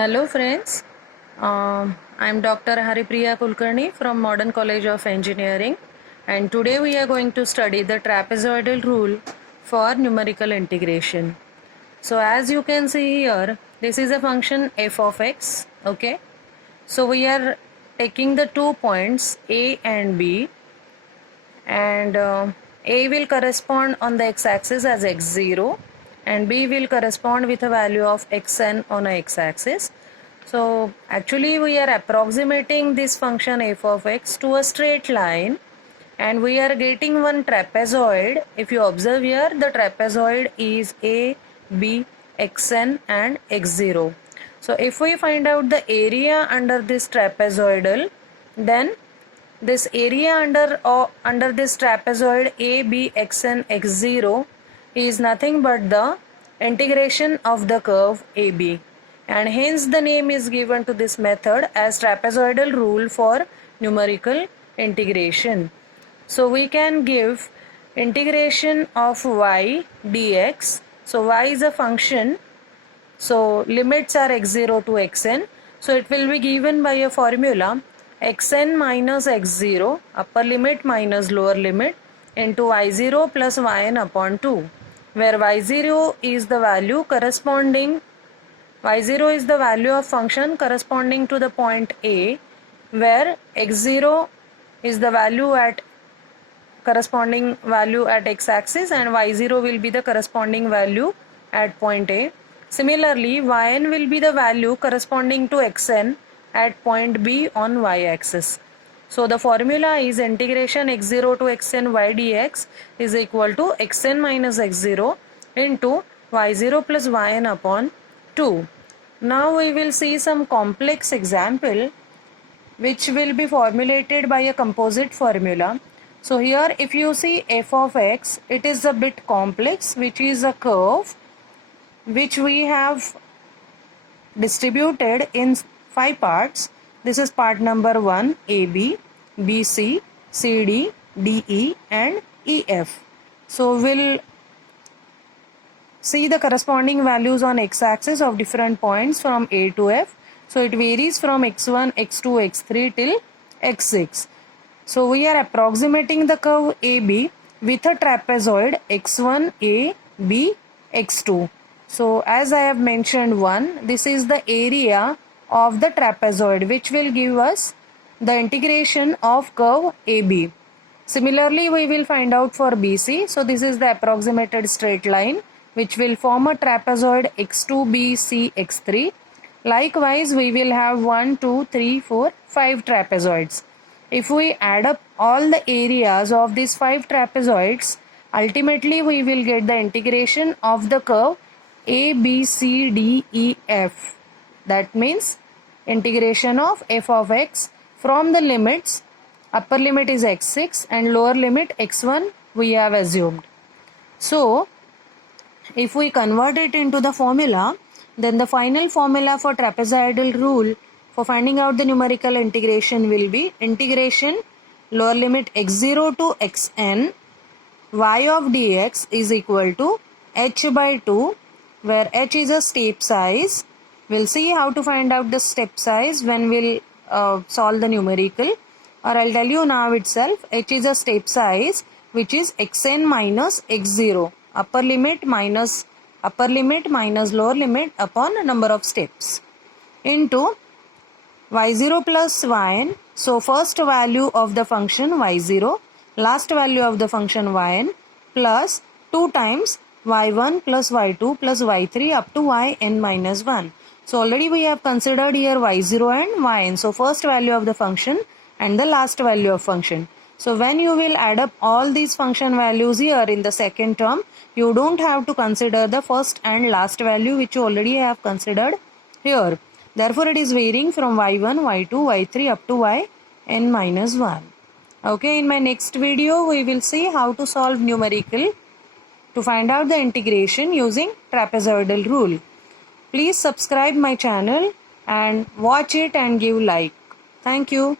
Hello friends, I am Dr. Haripriya Kulkarni from Modern College of Engineering, and today we are going to study the trapezoidal rule for numerical integration. So as you can see here, this is a function f of x, okay. So we are taking the 2 points a and b, and a will correspond on the x-axis as x0 and b will correspond with a value of xn on a x-axis. So actually we are approximating this function f of x to a straight line, and we are getting one trapezoid. If you observe here, the trapezoid is a, b, xn and x0. So if we find out the area under this trapezoidal, then this area under this trapezoid a, b, xn, x0 is nothing but the integration of the curve AB, and hence the name is given to this method as trapezoidal rule for numerical integration. So we can give integration of y dx. So y is a function, so limits are x0 to xn. So it will be given by a formula xn minus x0 upper limit minus lower limit into y0 plus yn upon 2, where y0 is the value corresponding y0 is the value of function corresponding to the point A, where x0 is the value at corresponding value at x-axis and y0 will be the corresponding value at point A. Similarly, yn will be the value corresponding to xn at point B on y-axis. So the formula is integration x0 to xn y dx is equal to xn minus x0 into y0 plus yn upon 2. Now we will see some complex example which will be formulated by a composite formula. So here if you see f of x, it is a bit complex, which is a curve which we have distributed in 5 parts. This is part number 1, AB, BC, CD, DE and EF. So we'll see the corresponding values on x-axis of different points from A to F. So it varies from x1, x2, x3 till x6. So we are approximating the curve AB with a trapezoid x1, A, B, x2. So as I have mentioned 1, this is the area of the trapezoid which will give us the integration of curve AB. Similarly, we will find out for BC. So this is the approximated straight line which will form a trapezoid x2, B, C, x3. Likewise, we will have 1, 2, 3, 4, 5 trapezoids. If we add up all the areas of these 5 trapezoids, ultimately we will get the integration of the curve A, B, C, D, E, F. That means integration of f of x from the limits, upper limit is x6 and lower limit x1 we have assumed. So if we convert it into the formula, then the final formula for trapezoidal rule for finding out the numerical integration will be integration lower limit x0 to xn y of dx is equal to h by 2, where h is a step size. We'll see how to find out the step size when we'll solve the numerical, or I'll tell you now itself. H is a step size which is xn minus x0, upper limit minus lower limit upon number of steps, into y0 plus yn. So first value of the function y0, last value of the function yn, plus 2 times y1 plus y2 plus y3 up to yn minus 1. So already we have considered here y0 and yn. So first value of the function and the last value of function. So when you will add up all these function values here in the second term, you don't have to consider the first and last value which you already have considered here. Therefore it is varying from y1, y2, y3 up to yn minus 1. Okay, in my next video we will see how to solve numerical to find out the integration using trapezoidal rule. Please subscribe my channel and watch it and give like. Thank you.